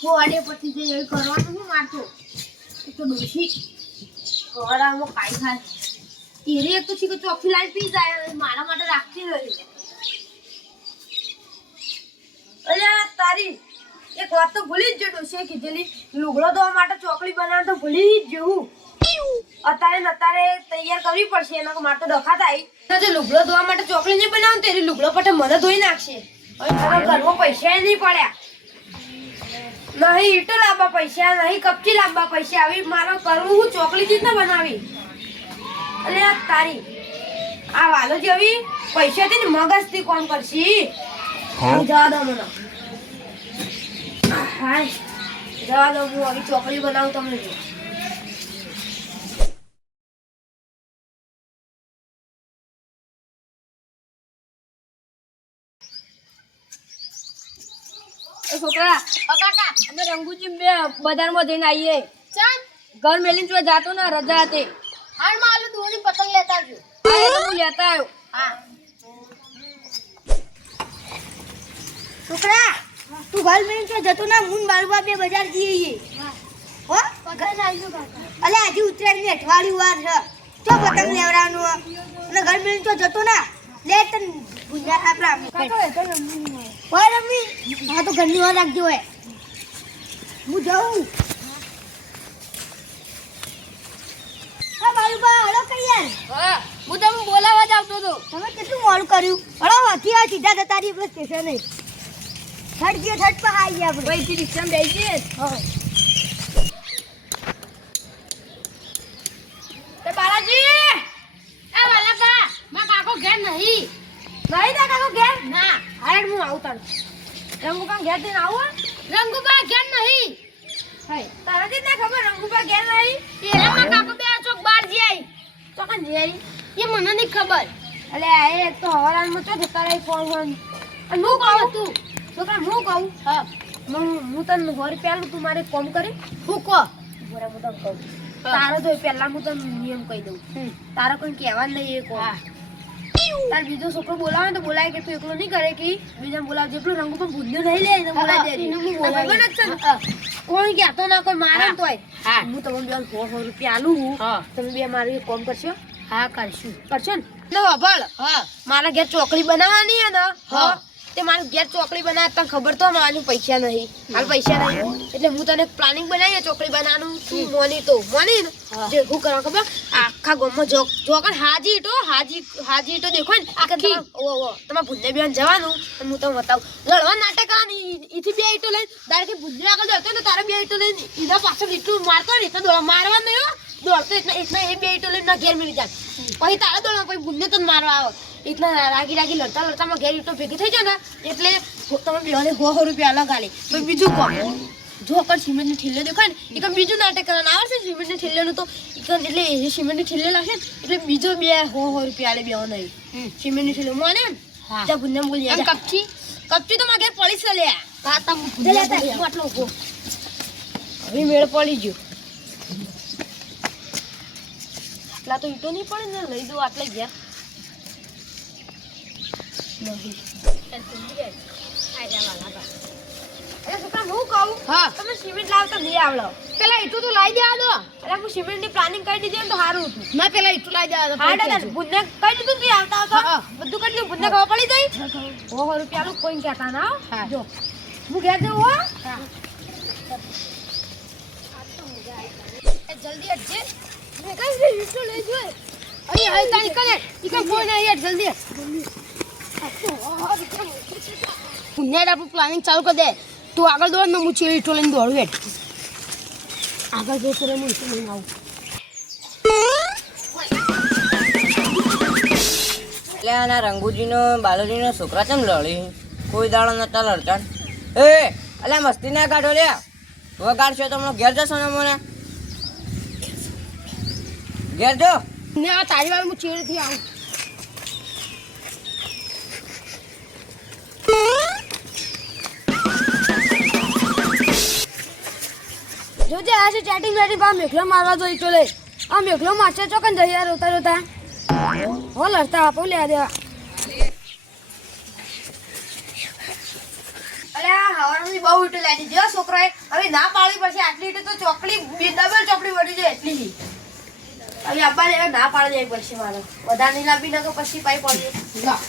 ફોડે પછી જે એ કરવાનું હું મારતો તો ડોશી ખવડાવવામાં કાઈ ખાય એરે એક તો છે કે ચોખ્ખી લાઈ પી જાય મારા માટે રાખતી રહી અરે તારી, એક વાત તો ભૂલી જ જો છે કીધેલી, લુગડો ધોવા માટે ચોકડી બનાવ તો ભૂલી જ જવું. અત્યારે ને અત્યારે તૈયાર કરવી પડશે, એના માટે તો ડખા થાય જો લુગડો ધોવા માટે ચોકડી નહીં બનાવું તો લુગડો પટે મને ધોઈ નાખશે. હવે ઘરમાં પૈસા નહીં પડ્યા. નહીં ઈટો લાંબા પૈસા નહીં કપચી લાંબા પૈસા. આવી મારો કરવું હું ચોકલી જ ના બનાવી. અરે આ તારી. આ વાલો જેવી પૈસા થી મગજથી કોણ કરશી? જવા દો મને. જવા દો હું આવી ચોકલી બનાવું તમને. છોકરા કાકા અમે રંગુજી બે બજારમાં જઈને આવીએ. ચાલ. ઘર મેલીને જો જાતો ને રજા હતી. હાલમાં આલુ દોરી પતંગ લેતા આવજો. હા તો હું લેતા આવ્યો. હા. છોકરા તું ઘર મેં જો જતો ના હું મારું બે બજાર જઈએ હો. પતંગ આવજો કાકા. અલે આજે ઉત્તરાયણ ને અઠવાડિયું વાર છે. તો પતંગ લેવડાવવાનું? અને ઘર મેં તો જતો ના. લે તન તો આપડા ઓય રમી હા તો ઘરની વાર રાખજો હે હું જાઉં. હા બાળુબા હળો કઈ યાર હા હું તમને બોલાવા જ આવતો તો તમે કેટલું મોડું કર્યું? હળો હતી આ સીધા જતા રહી છે સ્ટેશને થર્ડ ગયો થર્ડ પર આવી ગયા આપણે. ભાઈ રિક્ષા બેસી હા. તે બાલાજી એ વાલાકા માં કાકો ઘેર નહીં. નહીં તા કાકો ઘેર? ના. હારે હું આવું તારું. રંગુ કામ ઘેર જઈને આવું રંગુબા ઘેર નહીં. તારા જ ના ખબર રંગુબા ઘેર નહીં? એમાં કાકો બે ચોક બાર જાય તો કન જઈ એ મને નહીં ખબર. અલે એ તો હવારાનમાં તો જતા રહી ફોન ફોન અને હું કહું? તું? છોકરા હું કહું? હા. હું તને ઘર પહેલું તું મારે કોમ કરી. હું કહો? બરાબર કહું. તારો તો પહેલા હું તને નિયમ કહી દઉં. તારા કોઈ કહેવા નહીં એ કોમ હા. તાર બીજો છોકરો બોલાવે તો બોલાય કે તું એકલો નહીં કરે કે બીજા બોલાવ જેટલું રંગ પણ ભૂલ્યો નહીં લે એને બોલાય દે હું ને? કોઈ કહેતો ના કોઈ મારે તોય. હા. હું તમને બે સો સો રૂપિયા આલું હા. તમે બે મારું એક કોમ કરશો? હા કરશું. કરશો ને? ને હા. મારા ઘેર ચોકડી બનાવવાની હે ને હા. તે મારું ઘેર ચોકડી બનાવે તને ખબર તો મારું પૈસા નહીં. હાલ પૈસા નહીં એટલે હું તને પ્લાનિંગ બનાવીએ ચોકડી બનાવવાનું. તું મોની તો મોની જે હું કરવા ખબર? આખા ગામમાં જો જોકર હાજી ઈટો હાજી હાજી ઈટો દેખો ને આખી? ઓ ઓ તમે ભૂંડે બેન જવાનું હું તમને બતાવું. લડવા નાટક કરવાની. ઈથી બે ઈટો લઈને તારે કે ભૂંડે આગળ જતો ને તારે બે ઈટો લઈને ઈના પાછળ ઈટું મારતો ને તો મારવા નહીં હો. દોડતો એટલે એટલે એ બે ઈટો લઈને ના ઘેર મળી જાય. પછી તારે દોડવા પછી ભૂંડે તને મારવા આવે. એટલે રાગી રાગી લડતા લડતા માં ઘેર એટલો ભેગી થઈ જાય ને એટલે તમે બેને સો સો રૂપિયા અલગ આલે તો બીજું કોમ જો અકર સિમેન્ટની ઠેલ્લો દેખાય ને એક બીજું નાટક કરવાનું આવડશે સિમેન્ટની નું તો એટલે એ સિમેન્ટની ઠેલ્લો લાગે એટલે બીજો બે સો સો રૂપિયા આલે બે નહીં. સિમેન્ટની ઠેલ્લો મને હા. ત્યાં ભૂંડે બોલી કપચી? કપચી તો માગે છે લે હા તમ. હવે મેળ પડી ગયો. આટલા તો ઈટો નહીં પડે ને લઈ દો આટલે ઘેર નહીં અરે છોકરા હું કહું હા તમે સિમેન્ટ લાવતા નહીં આવડો પેલા ઈટું તો લાવી દેવા દો. અરે હું સિમેન્ટની પ્લાનિંગ કરી દીધી ને તો સારું હતું. પેલા એટલું લાવી દેવા હા દાદા. કહી દીધું તું આવતા આવતા બધું કરી દીધું બુદ્ધને ખબર પડી જાય સો રૂપિયા નું કોઈ કહેતા ના. જો હું ઘેર જવું હો. જલ્દી હટજે. મેં કઈ લઈ જોય અહીં અહીં તારી કને ઈ કોઈ નહીં જલ્દી પુણ્યાડ આપણું પ્લાનિંગ ચાલુ કરી દે. તું આગળ દોડ ને હું ચીડી ઈટો લઈને દોડું હેઠ. આગળ જો કરે હું ઈટો લઈને આવું. એટલે આના રંગુજીનો બાલોજીનો છોકરા કેમ લડી? કોઈ દાડો નતા લડતા. એ અલ્યા મસ્તી ના કાઢો લે વગાડશો તો હમણાં ઘેર જશો ને મને. ઘેર જો. ને તારી વાર હું ચીડીથી આવું. જોજે આ છે ચેટિંગ વેટિંગ આ મેઘલો મારવા જોઈ તો લે. આ મેઘલો મારશે ચોકન જઈ યાર રોતા રોતા? હો લડતા આપો લે દેવા. અરે આ હવારની બહુ ઈટો લાગી જો છોકરાએ હવે ના પાડવી પડશે આટલી ઈટો તો ચોકડી બે ડબલ ચોકડી વળી જાય એટલી ની. હવે અબ્બા લેવા ના પાડી જાય પડશે મારો. વધારે નહીં લાવી નકો પછી પાઈ પડી લા.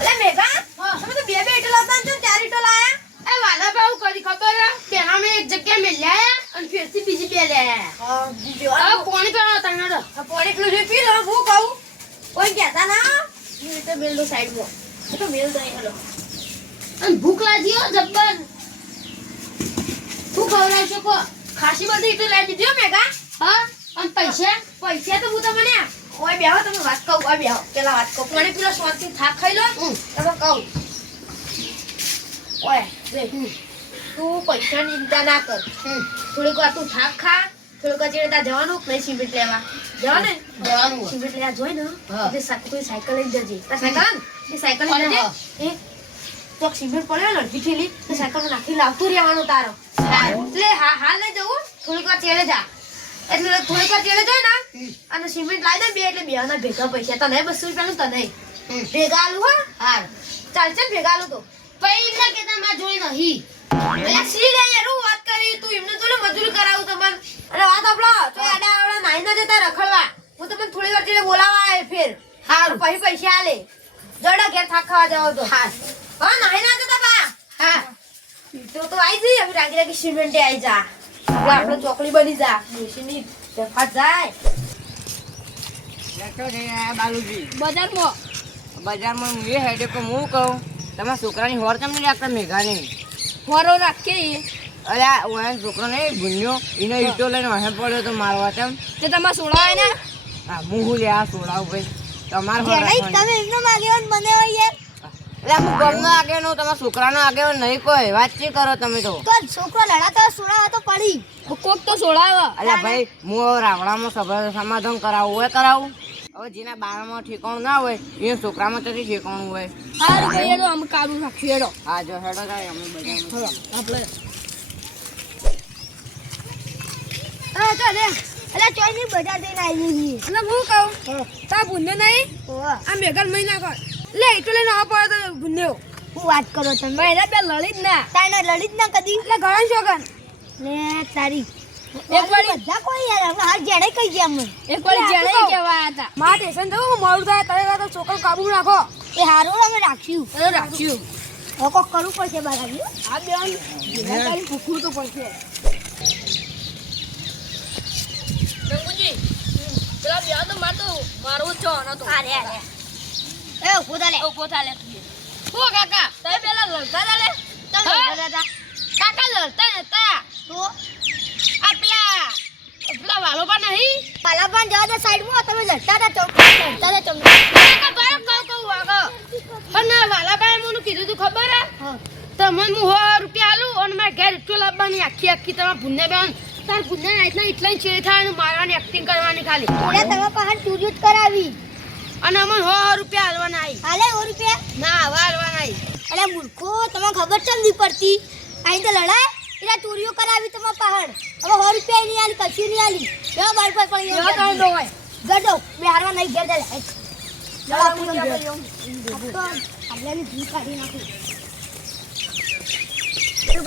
અલે મેઘા તમે તો બે બે ઈટો લાવતા છો ચાર ઈટો લાયા? એ વાલા ભાવ કરી ખબર? હે? પેલા મેં એક જગ્યાએ મેલ્યા અને ફેરથી બીજી બે લાયા. હા બીજો હવે કોણી પેલા તને તો. આ પોણી પેલું પી લો હું કહું? કોઈ કહેતા ના? હું તો મેલ દો સાઈડમાં. હું તો મેલ દો હેલો. અને ભૂખ લાગી હો જબ્બર. શું ખાસી બધી ઈટો લાવી દીધી મેગા. હા? અને પૈસા? પૈસા તો હું તમને ઓય બેહો તમે વાત કહું ઓય બેહો. પેલા વાત કહું. મને પેલો થી થાક ખાઈ લો. તમે કહું. ઓય તું પૈસાની ચિંતા ના કર. થોડીક વાર તું થાક ખા થોડીક વાર ચેડે જવાનું નહીં સિમેન્ટ લેવા. જવાનું? ને જવાનું સિમેન્ટ લેવા જોઈ ને? એટલે સા- કોઈ સાયકલ લઈ જજે. તાર સાયકલ? એ સાયકલ લઈ જજે. એ? ચોક સિમેન્ટ પડ્યો ને અડધી તો સાયકલ નાખી લાવતું રહેવાનું તારો. એટલે હા હાલ લઈ જવું. થોડીક વાર ચેડે જા. એટલે થોડીક વાર ચેડે જાય ને અને સિમેન્ટ લાવી દે બે એટલે બે ના ભેગા પૈસા. તને બસો રૂપિયાનું તને. ભેગા આલું હા? ચાલ ચાલશે ને ભેગા આલું તો. પૈસા કેતા માં જોઈ નહીં. એટલે સી લે યાર હું વાત કરી તું એમને તો ને કરાવું તમને. અને વાત આપલો તો આડા આવડા નાઈ ના જતા રખડવા. હું તમને થોડી વાર ચેડે બોલાવા આવે ફેર. હારું. પછી પૈસા આલે. જડા ઘેર થાક ખાવા જાવ તો. હાર. હા નાઈ ના જતા બા. હા. તો તો આઈ જઈ હવે રાગી રાગી સિમેન્ટે આઈ જા. આપણે ચોકડી બની જા. ડોશીની તફાત જાય. બજારમાં. બજારમાં હું એ હેડે પણ હું કહું? તમારા છોકરાની હોર તમને રાખતા મેઘાની? ફરો રાખીએ. અરે ઓયા છોકરો નહીં ભૂન્યો એને ઈટો લઈને વહે પડ્યો તો મારવા તેમ તે તમારે સોડાવે ને? હા હું હું લે આ સોડાવ ભાઈ. તમારે રાખવાની. એમનો માગ્યો મને યાર. એટલે હું ગમનો તમારા છોકરાનો આગેવાનો નહીં કોઈ. વાતચીત કરો તમે તો. છોકરો લડાતા સોડા તો પડી કોક તો સોડાવે અલ્યા ભાઈ હું રાવણામાં સભા સમાધાન કરાવવું હોય કરાવું. હવે જેના બારમાં ઠેકાણું ના હોય એ છોકરામાં તો ઠેકાણું હોય. હારું ભાઈ એનો અમે કાબુ રાખશું હેડો. હા જો હેડો થાય અમે બધા આપણે અરે ચાલે ચોઈ ની બજાર જઈને આવી ગઈ એટલે હું કહું તા ભૂને નહીં? આ મેઘાલ મહિના કર લે તો લઈને આ પડે તો ભૂન્યો હું. વાત કરો તમે એના બે લડી જ ના. તારે લડી જ ના કદી? એટલે ઘણા શોગન લે તારી. એક વાળી બધા કોઈ યાર હવે હાલ જેડે કઈ ગયા મને એક વાર જેણે કહેવાયા હતા મારા સ્ટેશન જવું મોડું થાય તારે તો છોકરો કાબુ રાખો. એ હારું અમે રાખ્યું તો રાખ્યું હવે કોક કરવું પડશે બરાબર આ બેન. ભેગા કરી તો પડશે. પેલા બે તો માર તો મારવું જ છો નતો અરે અરે એ ઊભો થા ઊભો થા લે ઓ કાકા તમે પેલા લડતા હતા લે? તમે? લડતા કાકા લડતા નતા તો? આ પેલા પેલા વાલો નહીં પાલા પણ જવા સાઈડમાં તમે લડતા હતા ચોક લડતા હતા ચોક કાકા કહું કહું વાગો પણ વાલાભાઈ મને કીધું તું ખબર હે હા તમને હું હો રૂપિયા? આલું અને મારે ઘેર એટલું લાવવાની આખી આખી તમારા ભૂને બેન તાર ભૂને નાઈટના એટલા ચેડી થાય મારવાની એક્ટિંગ કરવાની ખાલી એટલે પાસે ટૂરિયો જ કરાવી અને અમને હો રૂપિયા હાલવાના આવી સો રૂપિયા. ના હવે હાલવાના આવી અરે મૂર્ખો, તમને ખબર નહીં પડતી. અહીં તો લડાય એટલે ચોરીઓ કરાવી તમે પહાડ. હવે સો રૂપિયા નહીં આલી કશું નહીં આલી. એવા બાર પર પણ એવા કાંઈ ન હોય. ગડો બિહારમાં નહીં ઘેર આપણે કાઢી નાખું.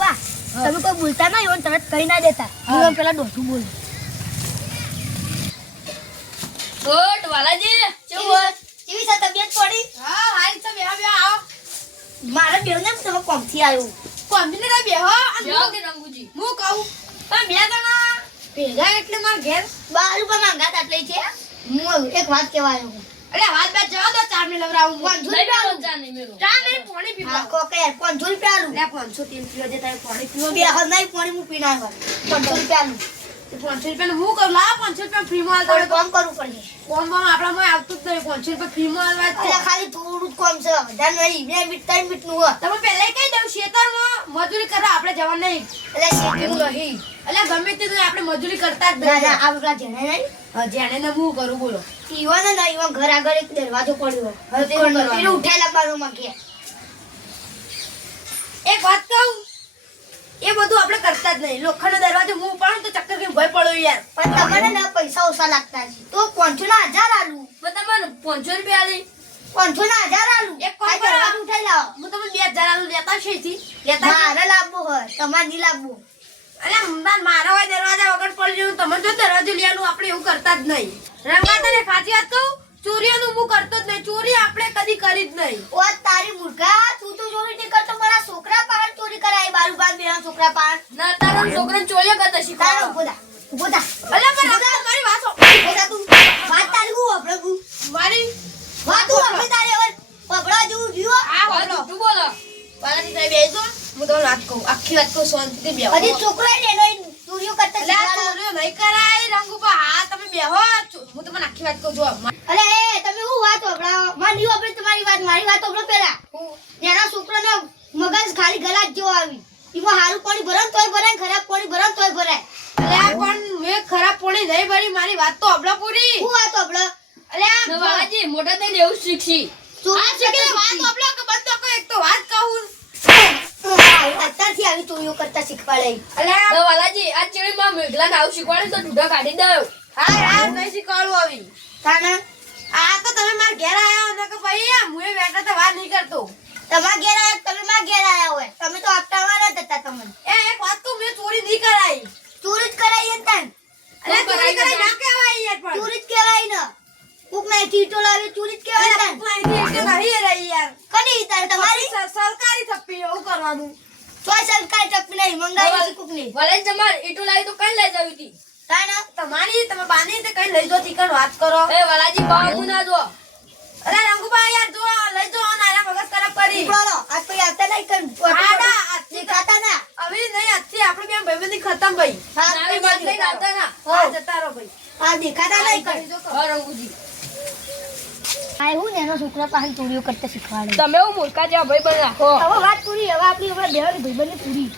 બા તમે કોઈ બોલતા ના હોય તરત તમે કહી ના દેતા. હું. પેલા ડોઠું બોલું. ઓટ વાલાજી કેવું કેવી છે? તબિયત પડી હા હારી છે બેહો બેહો આવો. મારા બેવ ને તમે કોમથી આવ્યું? તો બેહો અને રંગુજી. હું કહું પણ બે જણા ભેગા એટલે માર ઘેર બાર રૂપિયા માંગા તા એટલે છે. હું એક વાત કહેવા આવ્યો અરે વાત બે જવા દો ચાર મિનિટ લવરાવું પાંચસો રૂપિયા આલું. ચા નહીં પાણી પીવા. કો કે કોણ રૂપિયા આલું લે પાંચસો તેલ પીવો જે તારે પાણી પીવો બે નહીં પાણી હું પીના પાંચસો રૂપિયા આલું પાંચસો રૂપિયા હું કરું લા પાંચસો રૂપિયા ફ્રી માં થોડું કોમ કરવું પડશે. કોમ કોમ આપણા માં આવતું જ નહીં. પાંચસો રૂપિયા ફ્રી માં આલવા છે. ખાલી થોડું જ કામ છે. વધારે નહીં. બે મિનિટ ત્રણ મિનિટનું તમે પહેલા કહી દઉં શેતરમાં મજૂરી કરવા આપણે જવા નહીં. એટલે શેતર નહીં. એટલે ગમે તે આપણે મજૂરી કરતા જ નહીં. આ પેલા જેને નહીં. જેને ને હું કરું બોલો. ઈવો ને ના ઈવો ઘર આગળ એક દરવાજો પડ્યો? એને ઉઠાયેલા બારોમાં ગયા એક વાત કહું એ બધું આપણે કરતા જ નહીં. લોખંડનો દરવાજો હું ઉપાડું તો ચક્કર કેમ ભય યાર. પણ તમારે ને પૈસા ઓછા લાગતા છે. તો પાંચસો ના હજાર આલું. મેં તમને પાંચસો રૂપિયા આલી. પાંચસો ના હજાર આલું. એક કામ આ ઉઠાઈ લાવો. હું તમને બે હજાર આલુ લેતા છે અહીંથી લેતા? મારે લાવવો હોય તમારે નહીં લાવવું. મારા હોય દરવાજા વગર પડી ગયું તમે જો દરવાજો લેવાનું આપણે એવું કરતા જ નહીં. રંગા તને સાચી વાત કહું? ચોરીઓનું હું કરતો જ નહીં. ચોરી આપણે કદી કરી જ નહીં ઓ તારી મૂર્ખા તું તો ચોરી નહીં કરતો મારા છોકરા પાન ચોરી કરાય બારું બાર બેના છોકરા પાન ના તારા છોકરાને ચોરીઓ કરતા તારો શીખવાડો ઊભો થા ઊભો થા અલ્યા પણ આપણે મારી વાત સાંભળ. ઊભો થા તું વાત તારી હું વાપરે તું મારી વાત તું વાપરે તારી હવે પકડવા જેવું જીવો આ વાપરો. તું બોલો બાલાજી સાહેબ બેસો હું તમને વાત કહું આખી વાત કહું શાંતિથી બેહો હજી છોકરા ને એનો ચોરીઓ કરતા અલ્યા શીખવાડો. ચોરીઓ નહીં કરાય. રંગુબા હા તમે બેહો. હું તમને આખી વાત કહું છું અરે એ તમે હું વાત વાપરાવો માં નહીં તમારી વાત મારી વાત વાપરો પેલા નેના છોકરાનો મગજ ખાલી ગલાસ જેવો આવી. એમાં હારું પાણી ભરાય તોય ભરાય ખરાબ પાણી ભરાય તોય ભરાય. અલ્યા પણ મેં ખરાબ પોણી નહીં ભરી મારી વાત તો અબળો પૂરી. હું વાત વાપરો અરે બાલાજી મોટા થઈને એવું શીખશી વાત છે કે વાત અબળો કે બંધ તો એક તો વાત કહું. અત્યારથી આવી ચોરીઓ કરતા શીખવાડે. અલ્યા બાલાજી આ માં આવું શીખવાડે તો ઢૂઢા કાઢી દઉં. હા હા નહીં શીખવાડું આવી તાના આ તો તમે મારા ઘેર આયા હો ને કે ભાઈ આ મુએ બેઠા તો વાત નહીં કરતો. તમાર ઘેર આયા તમે મારા ઘેર આયા હોય. તમે તો આપતા વાળા હતા તમને. એ એક વાત તો મેં ચોરી નહીં કરાઈ. ચોરી જ કરાઈ હે તન. અરે ચોરી કરાઈ ના કહેવાય યાર પણ. ચોરી જ કહેવાય ને. કોક ના ચીટો લાવી ચોરી જ કહેવાય તન. તાન કોકના ચીટો નહીં રહી યાર. કની તારે તમારી? સરકારી થપ્પી એવું કરવાનું. ચોય સરકાર ટપી નહીં મંગાવી કુક નહીં ભલે તમાર ઈટુ લાવી તો કઈ લઈ જાવી હતી તાના તમારી તમે બાની તે કઈ લઈ જો તીકણ વાત કરો. એ વાલાજી બાબુ ના જો અરે રંગુભાઈ યાર જો લઈ જો આ મગજ ખરાબ કરી. બોલો આ કોઈ આતે નહીં કણ આડા, આજથી ખાતા ના. હવે નહીં આજથી આપણે બે ભાઈબંધી ખતમ ભાઈ. હા નાવી બાદ લઈને આવતા ના. હા જતા રહો ભાઈ. આ દેખાતા નહીં કર છોકરા પાસે ચોરીઓ કરતા શીખવાડે. તમે એવું મૂર્ખા જેવા ભાઈ બન રાખો. હવે વાત પૂરી હવે આપણી હવે બેવાની ભાઈ બની પૂરી.